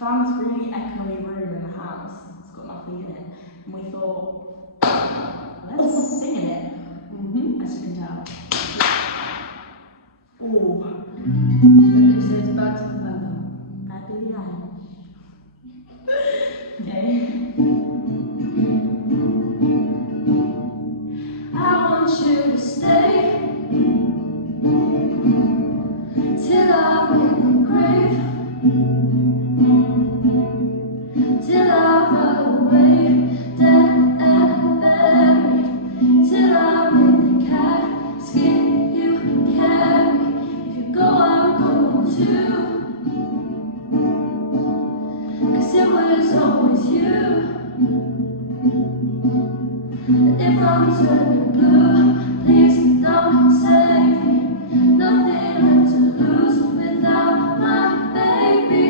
found this really echoey room in the house. It's got nothing in it. And we thought, let's sing in it, as you can tell. Oh. And it says bad to the feather. Bad Billie Ellish. Okay. I want you to stay till I'm in the grave, till I'm far away, dead and buried, till I'm in the casket you carry. If you go, I'm going too, 'cause it was always you. And if I'm turning blue, please don't save me. Nothing left to lose without my baby.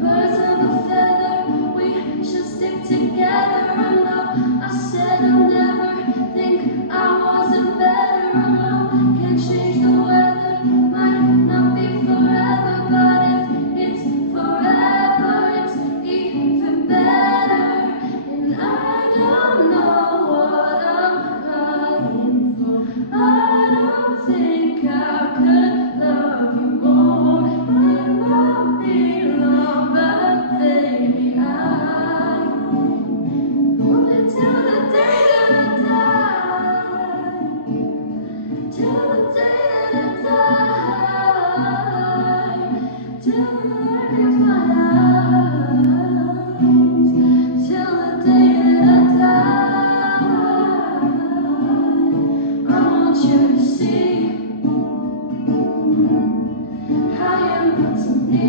Birds of a feather, we should stick together. I know I said I'll never think I wasn't better. I know can't change the weather, might not be forever, but if it's forever, it's even better. And I don't know what I'm crying for. I don't think I could love you more. Might not be long, but baby, I want it till the day that I die. Till the day that I die. Till the light leaves my eyes. Till the day that I die. I want you to see how you look to me.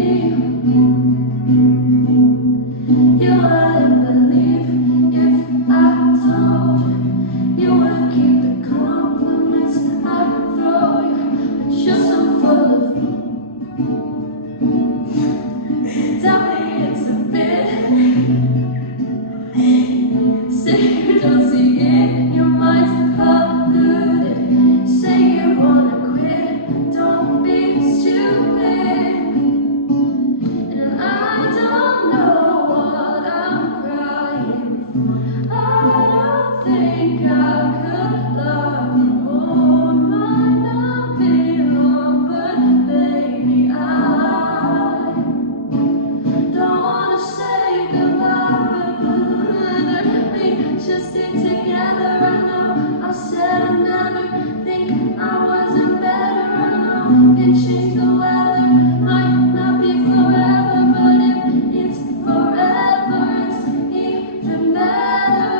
You wouldn't believe if I told you. You would keep the compliments I throw you, but you're so full of. Tell me it's a bit. Say you don't see it, your mind's polluted. Say you wanna quit, don't be stupid. And I don't know what I'm crying for. I don't think I could love you more. Might not be long, but baby, I don't wanna say goodbye, but we just stick together. I know I said I'd never think I wasn't better. I know can change the weather, might not be forever, but if it's forever, it's even better.